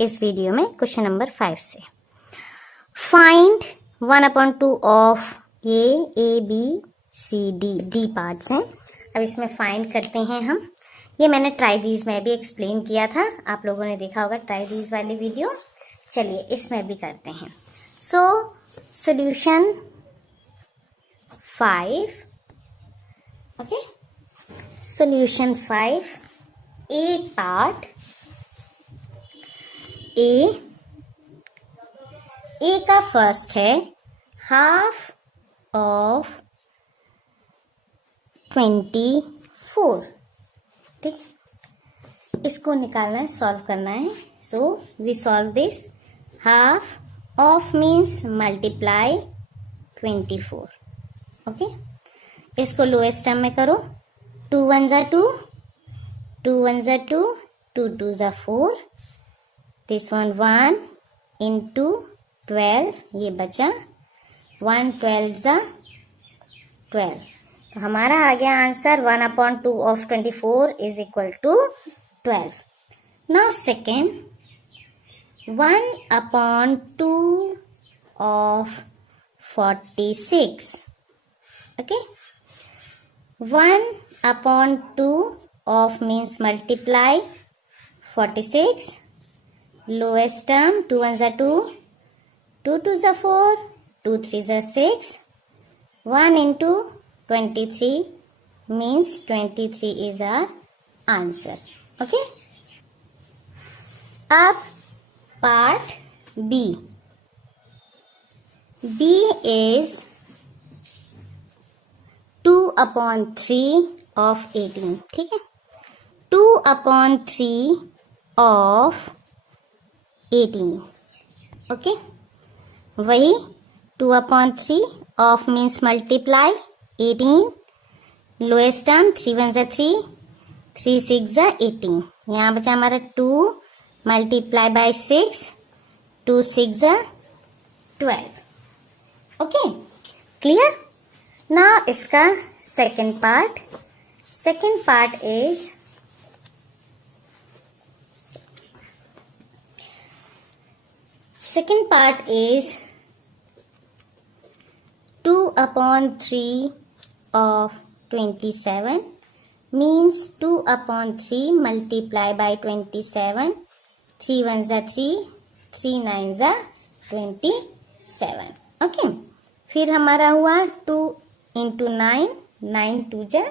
इस वीडियो में question number 5 से। Find 1/2 of A B C D parts हैं। अब इसमें फाइंड करते हैं हम। ये मैंने ट्राई दीज में भी एक्सप्लेन किया था, आप लोगों ने देखा होगा ट्राई दीज वाली वीडियो। चलिए इसमें भी करते हैं। सो सॉल्यूशन 5, ओके, सॉल्यूशन 5, ए पार्ट। ए का फर्स्ट है हाफ ऑफ 24, ठीक, इसको निकालना है, सॉल्व करना है। So we solve this. Half of means multiply 24, okay. इसको लोएस्ट टर्म में करो। 2 1 ज़ा 2, 2 1 ज़ा 2, 2 2 ज़ा 4, दिस वन 1 इंटू 12, ये बचा 1 12 ज़ा 12। तो हमारा आ गया answer 1/2 of 24 is equal to 12। Now second, 1/2 of 46, okay. 1/2 of means multiply 46, lowest term 2 1 ज़ा 2, 2 2 ज़ा 4, 2 3 ज़ा 6, 1 into 23 means 23 is our answer, okay। अब part B. B is 2/3 of 18, ठीक है। 2/3 of 18, ओके। वही 2/3 of means multiply 18, lowest term 3 1 ज़ा 3, 3 6 ज़ा 18। यहाँ बचा हमारा 2 मल्टीप्लाई बाय 6, 2 6 ज़ा 12, ओके, क्लियर। ना इसका second part is second part is 2/3 of 27 means 2/3 multiply by 27, 3 1 ज़ा 3, 3 9 ज़ा 27, ओके। फिर हमारा हुआ 2 into 9, 9 2 ज़ा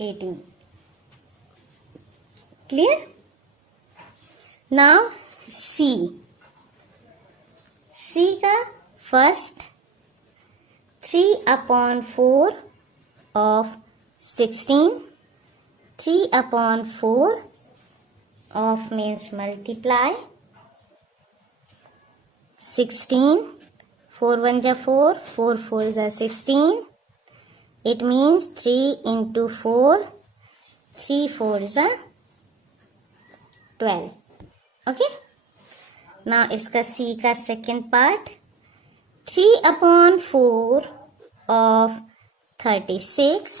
18, क्लियर। नाउ सी का first 3/4 of 16, 3/4 of means multiply 16, 4 1 ज़ा 4, 4 4 ज़ा 16, it means 3 into 4, 3 4 ज़ा 12, okay। ना इसका सी का सेकेंड पार्ट 3/4 of 36,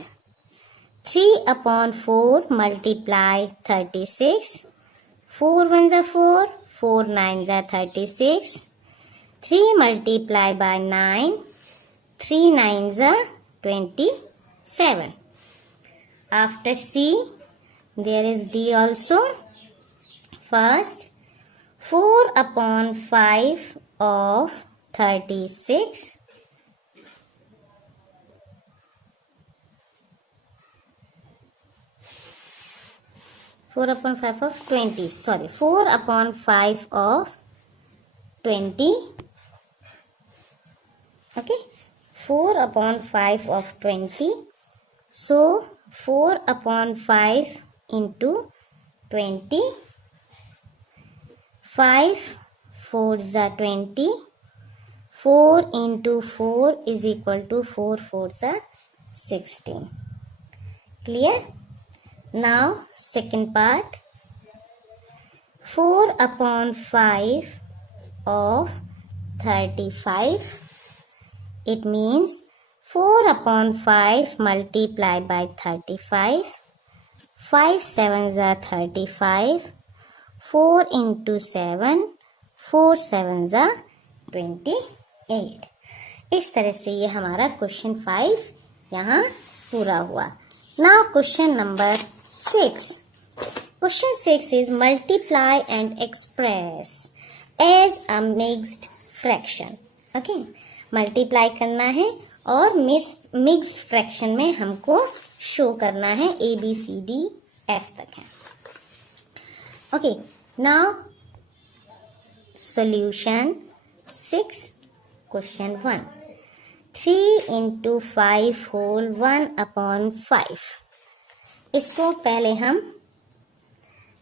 3/4 multiply 36, 4 1 ज़ा 4, 4 9 ज़ा 36, 3 multiply by 9, 3 9 ज़ा 27। After C there is D also। First 4/5 of 36, 4/5 of 20, sorry, 4/5 of 20, okay, 4/5 of 20. So 4/5 into 20, 5 4 ज़ा 20, 4 into 4 is equal to 4 4 ज़ा 16, clear। Now second part 4/5 of 35, it means 4/5 multiplied by 35, 5 7 ज़ा 35, 4 into 7, 4 7 जा 28। इस तरह से ये हमारा क्वेश्चन 5 यहाँ पूरा हुआ। Now question number 6। Question 6 is multiply and express as a mixed fraction. Okay, multiply करना है और mixed fraction में हमको show करना है A B C D F तक है। Okay, now solution 6 question 1. 3 into 5 whole 1 upon 5। इसको पहले हम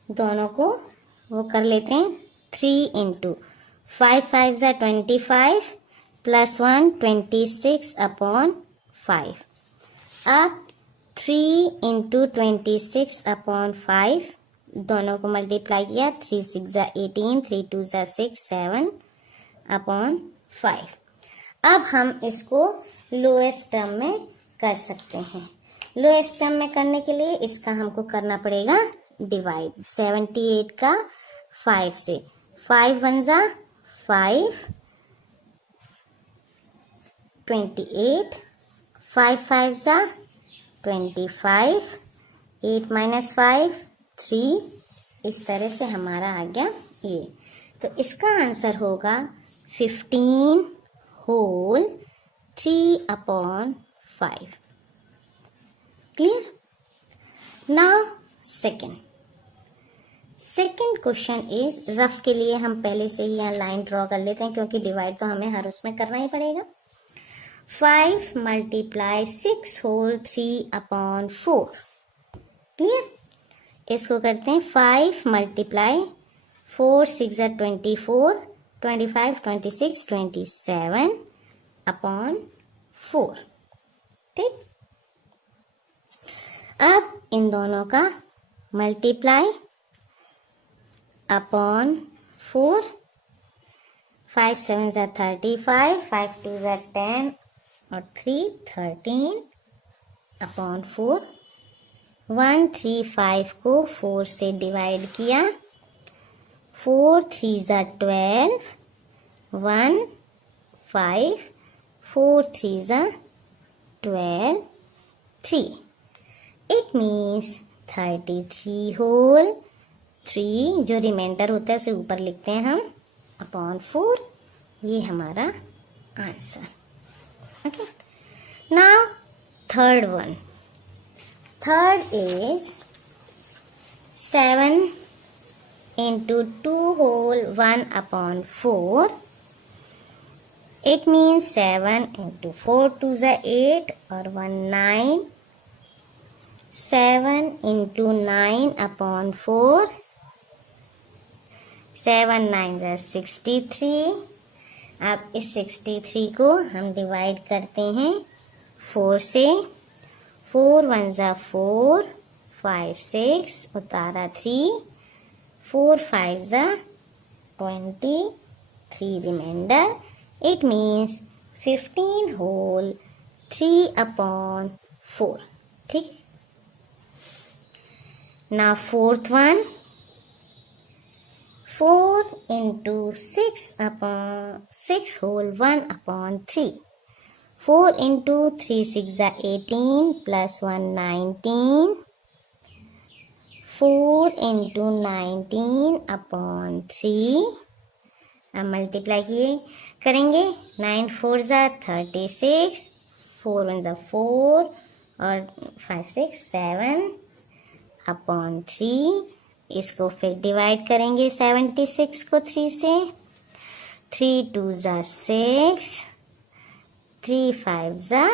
दोनों को वो कर लेते हैं। 3 इंटू 5 5 ज़ा 25 प्लस 1 26 अपॉन 5। अब 3 इंटू 26 अपॉन 5 दोनों को मल्टीप्लाई किया। 3 6 ज़ा 18, 3 2 ज़ा 6 7 अपॉन 5। अब हम इसको लोएस्ट टर्म में कर सकते हैं। लोएस्ट टर्म में करने के लिए इसका हमको करना पड़ेगा डिवाइड। 78 का 5 से, 5 1 ज़ा 5, 28, 5 5 ज़ा 25, 8 माइनस 5 3। इस तरह से हमारा आ गया ये। तो इसका आंसर होगा 15 whole 3 upon 5। Clear? Now second question is, rough के लिए हम पहले से ही यहाँ लाइन ड्रॉ कर लेते हैं क्योंकि डिवाइड तो हमें हर उसमें करना ही पड़ेगा। 5 मल्टीप्लाई 6 होल 3 अपॉन 4। क्लियर? इसको करते हैं 5 मल्टीप्लाई 4 6 ज़ा 24, 25 26 27 अपॉन 4। ठीक, अब इन दोनों का मल्टीप्लाई अपॉन 4। 5 7 ज़ा 35, 5 2 ज़ा 10 और 3 13 अपॉन 4। 1 3 5 को 4 से डिवाइड किया। 4 3 ज़ा 12, 1 5, 4 3 ज़ा 12 3। इट मीन्स 33 होल 3, जो रिमाइंडर होता है उसे ऊपर लिखते हैं हम अपॉन 4। ये हमारा answer. Okay, now third one. Third is 7 into 2 whole 1 upon 4। It means 7 into 4 2 ज़ा 8 और 1 9। 7 इंटू 9 अपॉन 4। 7 9 ज़ा 63। अब इस 63 को हम डिवाइड करते हैं 4 से। 4 1 ज़ा 4, 5 6 उतारा 3, 4 5 ज़ा 20, 3 remainder. It means 15 whole 3 upon 4। ठीक है, now fourth one, 4 into 6 upon 6 whole 1 upon 3. 4 into 3 6 ज़ा 18 plus 1 19. 4 into 19 upon 3। अब मल्टीप्लाई किए करेंगे। 9 4 ज़ा 36, 4 1 ज़ा 4 और 5 6 7 अपॉन 3। इसको फिर डिवाइड करेंगे 76 को 3 से। 3 2 ज़ा 6, 3 5 ज़ा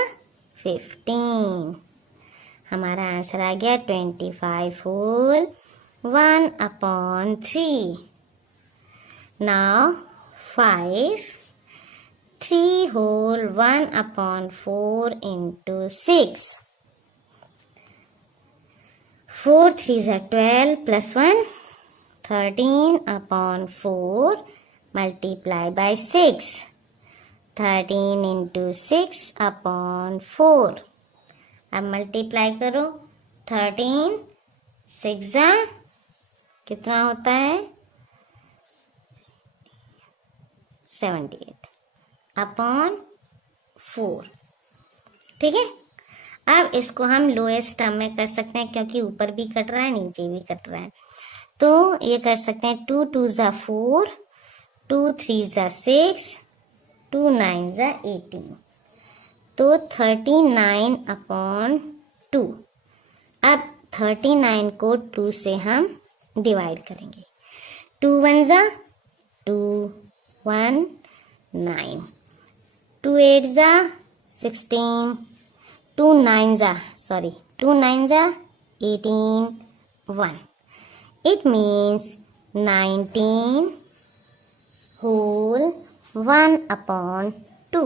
15। हमारा आंसर आ गया 25 whole 1 upon 3। Now 5 3 whole 1 upon 4 into 6। 4 3 ज़ा 12 plus 1 13 upon 4 multiply by 6। 13 into 6 upon 4। अब मल्टीप्लाई करो। 13 6 ज़ा कितना होता है 78 अपॉन 4। ठीक है, अब इसको हम लोएस्ट टर्म में कर सकते हैं क्योंकि ऊपर भी कट रहा है नीचे भी कट रहा है। तो ये कर सकते हैं 2 2 ज़ा 4, 2 3 ज़ा 6, 2 9 ज़ा 18। तो 39 अपॉन 2। अब 39 को 2 से हम डिवाइड करेंगे। 2 1 ज़ा 2, 1 9, 2 8 ज़ा 16, 2 9 ज़ा 18, 1। It means 19 whole 1 upon 2.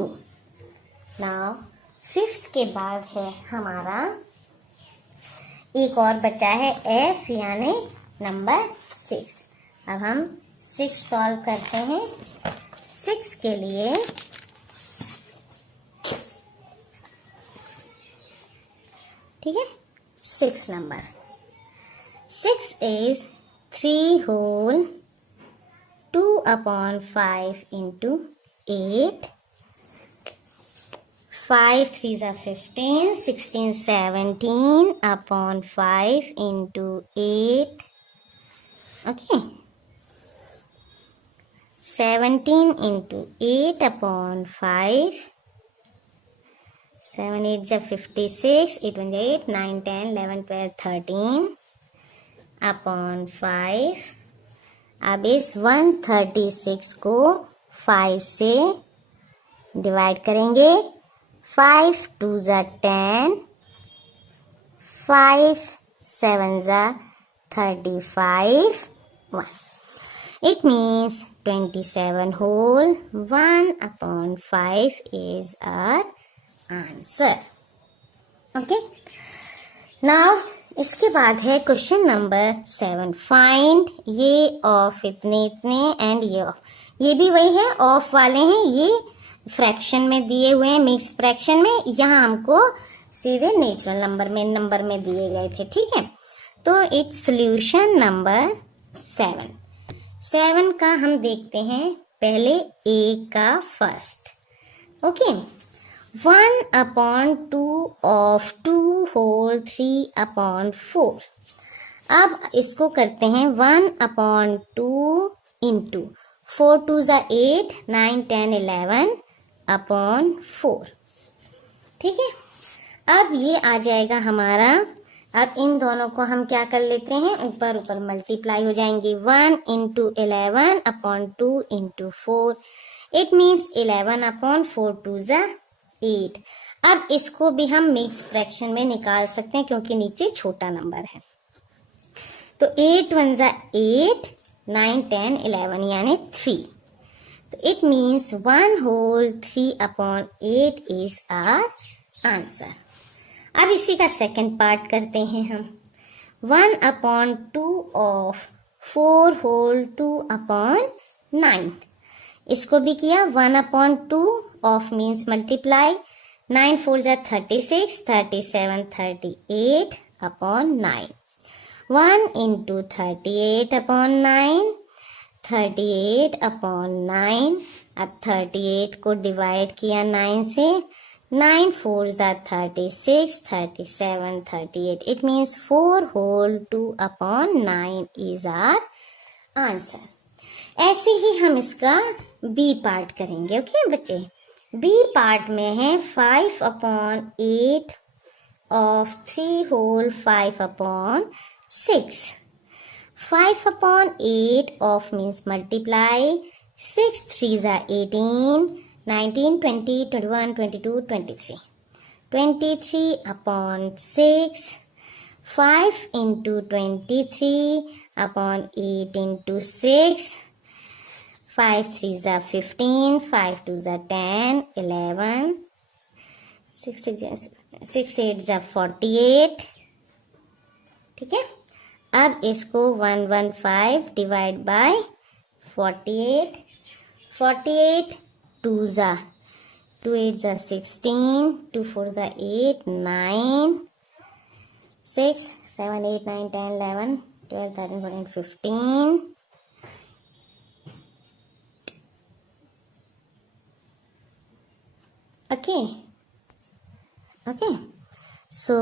Now fifth के बाद है हमारा एक और बचा है f यानी नंबर 6। अब हम 6 सॉल्व करते हैं। 6 के लिए ठीक है, 6 number 6 is 3 whole 2 upon 5 into 8, 5 3s are 15, 16 17 upon 5 into 8, okay, 17 into 8 upon 5, 7 8 are 56, 8 1 8, 9 10 11 12 13 upon 5। अब इस 136 को 5 से डिवाइड करेंगे। 5 2 ज़ा 10, 5 7 ज़ा 35, 1। It means 27 whole 1 upon 5 is our answer. Okay. Now इसके बाद है क्वेश्चन नंबर 7। फाइंड ये ऑफ इतने इतने एंड ये ऑफ, ये भी वही है, ऑफ वाले हैं, ये फ्रैक्शन में दिए हुए हैं, मिक्स फ्रैक्शन में। यहाँ हमको सीधे नेचुरल नंबर में दिए गए थे। ठीक है, तो इट्स सॉल्यूशन नंबर 7 का हम देखते हैं पहले ए का first. Okay, 1 upon 2 of 2 whole 3 upon 4। अब इसको करते हैं 1 upon 2 into 4 2 ज़ा 8, 9 10 11 upon 4। ठीक है, अब ये आ जाएगा हमारा। अब इन दोनों को हम क्या कर लेते हैं, ऊपर ऊपर मल्टीप्लाई हो जाएंगे। 1 into 11 upon 2 into 4, it means 11 upon 4 2 ज़ा 8। अब इसको भी हम मिक्स फ्रैक्शन में निकाल सकते हैं क्योंकि नीचे छोटा नंबर है। तो 8 1 ज़ा 8, 9 10 11 यानी 3। तो it means 1 whole 3 upon 8 is our answer. अब इसी का सेकंड पार्ट करते हैं हम। 1 upon 2 of 4 whole 2 upon 9। इसको भी किया। 1 upon 2 of means multiply, 9 4 ज़ा 36, 37 38 upon 9। 1 into 38 upon 9, 38 upon 9। अब 38 को डिवाइड किया 9 से, 9 4 ज़ा 36, 37 38। It means 4 whole 2 upon 9 is our answer. ऐसे ही हम इसका बी पार्ट करेंगे। ओके बच्चे, बी पार्ट में है 5 upon 8 of 3 whole 5 upon 6। 5 upon 8 of means multiply, 6 3 ज़ा 18, 19 20 21 22 23, 23 upon 6, 5 into 23 upon 8 into 6, 5 3 ज़ा 15, 5 2 ज़ा 10 11, 6 8 ज़ा 48। ठीक है, अब इसको 115 डिवाइड बाय 48, 48 2 ज़ा 2 8 ज़ा 16, 2 4 ज़ा 8 9, 6 7 8 9 10 11 12 13 14 15, Okay. So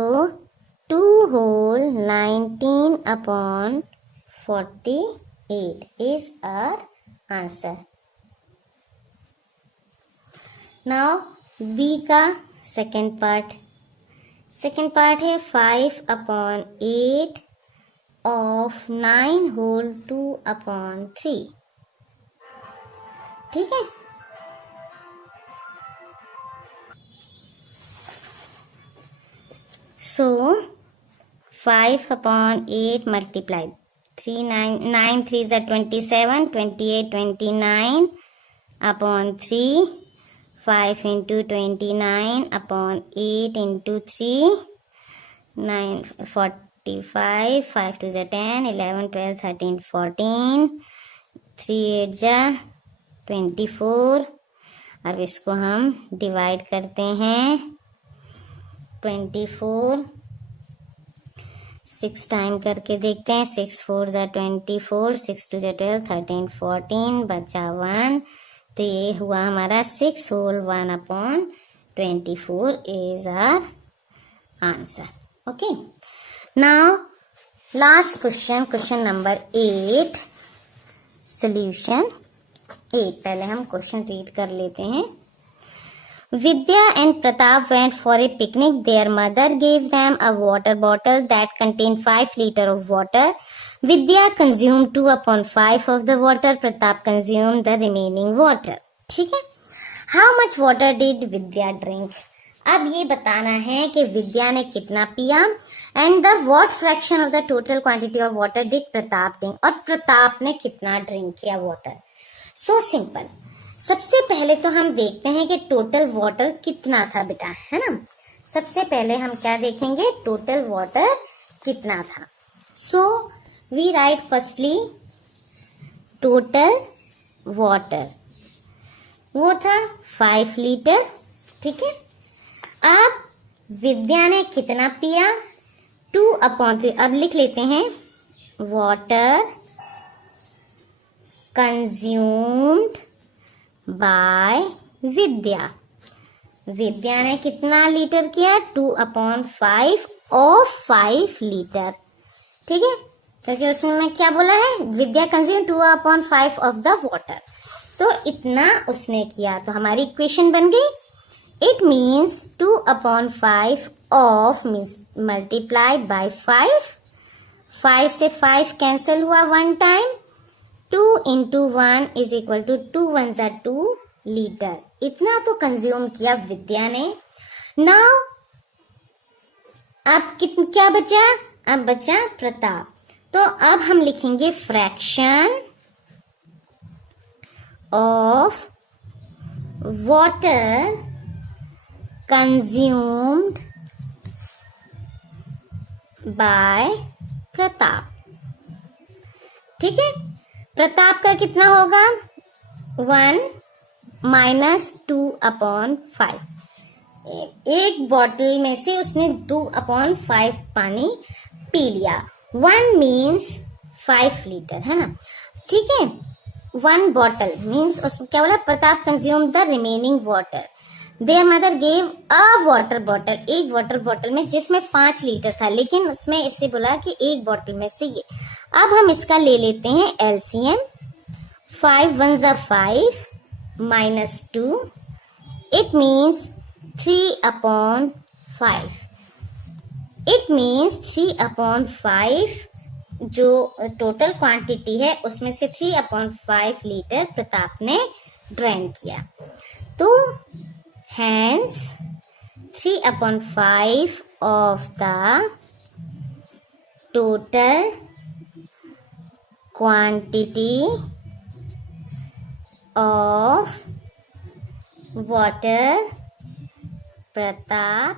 2 whole 19 upon 48 is our answer. Now B का second part है 5 upon 8 of 9 whole 2 upon 3. ठीक है. So 5 upon 8 multiplied 3 9 3s are 27 28 29 upon 3 5 into 29 upon 8 into 3 9 45 5 2s are 10 11 12 13 14 3 8 जा 24. अब इसको हम डिवाइड करते हैं 24 6 टाइम करके देखते हैं 6 4 जा 24 6 2 जा 12 13 14 बचा 1. तो ये हुआ हमारा 6 whole 1 upon 24 is our answer. Okay. Now last question number 8 solution 8. पहले हम क्वेश्चन रीड कर लेते हैं. Vidya and Pratap went for a picnic. Their mother gave them a water bottle that contained 5 liters of water. Vidya consumed 2 upon 5 of the water. Pratap consumed the remaining water. ठीक है. How much water did Vidya drink? अब ये बताना है कि विद्या ने कितना पिया and the what fraction of the total quantity of water did Pratap drink. और प्रताप ने कितना ड्रिंक किया वाटर. So simple. सबसे पहले तो हम देखते हैं कि टोटल वाटर कितना था बेटा, है ना. सबसे पहले हम क्या देखेंगे, टोटल वाटर कितना था. So we write firstly total water वो था 5 लीटर. ठीक है. अब विद्या ने कितना पिया 2 upon 3. अब लिख लेते हैं वाटर कंज्यूम्ड बाय विद्या. विद्या ने कितना लीटर किया 2 upon 5 ऑफ 5 लीटर. ठीक है. क्योंकि उसमें क्या बोला है, Vidya consume 2 upon 5 of the water. तो इतना उसने किया. तो हमारी इक्वेशन बन गई. It means 2 upon 5 of means multiply by 5. 5 से 5 कैंसिल हुआ 1 time. 2 into 1 is equal to 2 ones are 2 litre. इतना तो कंज्यूम किया विद्या ने. नाउ अब क्या बचा, अब बचा प्रताप. तो अब हम लिखेंगे fraction of water consumed by Pratap. ठीक है. प्रताप का कितना होगा 1 minus 2 upon 5. एक बॉटल में से उसने 2 upon 5 पानी पी लिया. 1 means 5 लीटर, है ना. ठीक है. 1 बॉटल मीन्स उसमें क्या बोला, Pratap consume the remaining water. There mother gave a water bottle. एक वाटर बॉटल में जिसमें 5 लीटर था, लेकिन उसमें इसे बोला कि एक बॉटल में से ये. अब हम इसका ले लेते हैं LCM. 5 ones are 5 minus 2. It means 3 upon 5. It means 3 upon 5 जो टोटल क्वांटिटी है उसमें से 3 upon 5 लीटर प्रताप ने ड्रिंक किया. तो hence 3 upon 5 of the total quantity of water Pratap